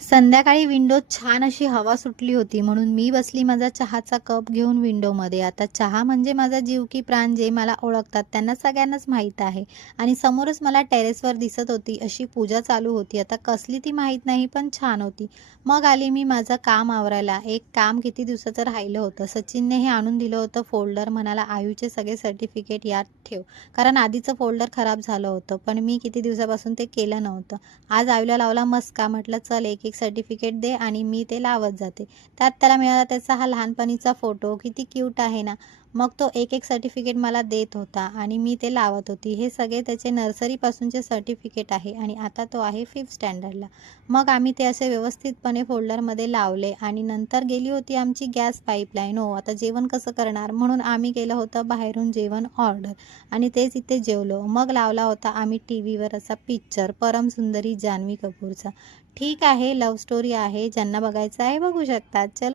संध्याकाळी विंडोत छान अशी हवा सुटली होती म्हणून मी बसली माझा चहाचा कप घेऊन विंडोमध्ये. आता चहा म्हणजे माझा जीव की प्राण, जे मला ओळखतात त्यांना सगळ्यांनाच माहीत आहे. आणि समोरच मला टेरेसवर दिसत होती अशी पूजा चालू होती. आता कसली ती माहीत नाही, पण छान होती. मग आली मी माझं काम आवरायला. एक काम किती दिवसाचं राहिलं होतं. सचिनने हे आणून दिलं होतं फोल्डर. म्हणाला, आयुचे सगळे सर्टिफिकेट यात ठेव. कारण आधीचं फोल्डर खराब झालं होतं, पण मी किती दिवसापासून ते केलं नव्हतं. आज आईला लावला मस्का. म्हटलं, चल एक एक सर्टिफिकेट दे आणि मी ते लावत जाते. त्यात त्याला मिळाला त्याचा हा लहानपणीचा फोटो. किती क्यूट आहे ना. मग तो एक एक सर्टिफिकेट मला देत होता आणि मी ते लावत होती. हे सगळे त्याचे नर्सरीपासूनचे सर्टिफिकेट आहे आणि आता तो आहे 5th स्टँडर्डला. मग आम्ही ते असे व्यवस्थितपणे फोल्डरमध्ये लावले आणि नंतर गेली होती आमची गॅस पाईपलाईन. हो, आता जेवण कसं करणार, म्हणून आम्ही केलं होतं बाहेरून जेवण ऑर्डर आणि तेच इथे जेवलो. मग लावला होता आम्ही टीव्हीवर असा पिक्चर, परमसुंदरी जान्हवी कपूरचा. ठीक आहे, लव्ह स्टोरी आहे. ज्यांना बघायचं आहे बघू शकतात. चल.